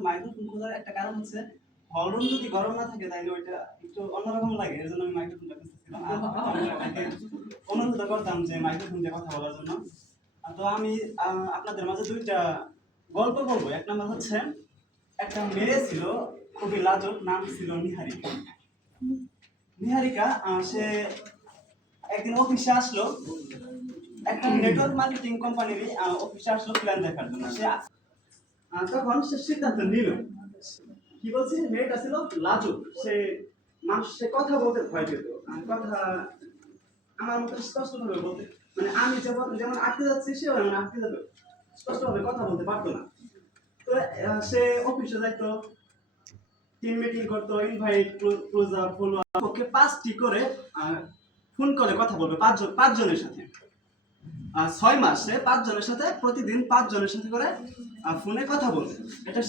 কিন্তু মাইক্রোফোন খোঁজার একটা কারণ হচ্ছে হল রুম যদি গরম না থাকে তাহলে ওইটা একটু অন্যরকম লাগে, এর জন্য আমি মাইক্রোফোনটা খুঁজতেছিলাম। আর আমাকে অনুরোধ করতাম যে মাইক্রোফোন দিয়ে কথা বলার জন্য। তো আমি আপনাদের মাঝে দুইটা গল্প বলবো। এক নম্বর হচ্ছে, একটা মেয়ে ছিল খুবই লাজুক, নাম ছিল নিহারিকা। নিহারিকা সে একদিন অফিসে আসলো, একটা নেটওয়ার্ক মার্কেটিং কোম্পানির অফিসে আসলো প্ল্যান দেখার জন্য। সে তখন সে সিদ্ধান্ত নিল, কি বলছে, মেয়েটা ছিল লাজুক, সে কথা বলতে ভয় পেত। কথা আমার মতো স্পষ্ট ভাবে বলতে, মানে আমি যেমন আটকে যাচ্ছি সেও এমন আটকে যাবে, স্পষ্ট ভাবে কথা বলতে পারতো না। তো সে অফিসে যাইতো, টিম মিটিং করতো, invite, close up, follow up, okay 5টি করে ফোন করে কথা বলবে পাঁচজনের সাথে। 6 মাসে 5 জনের সাথে প্রতিদিন 5 জনের সাথে করে ফোনে কথা বলবে। এটা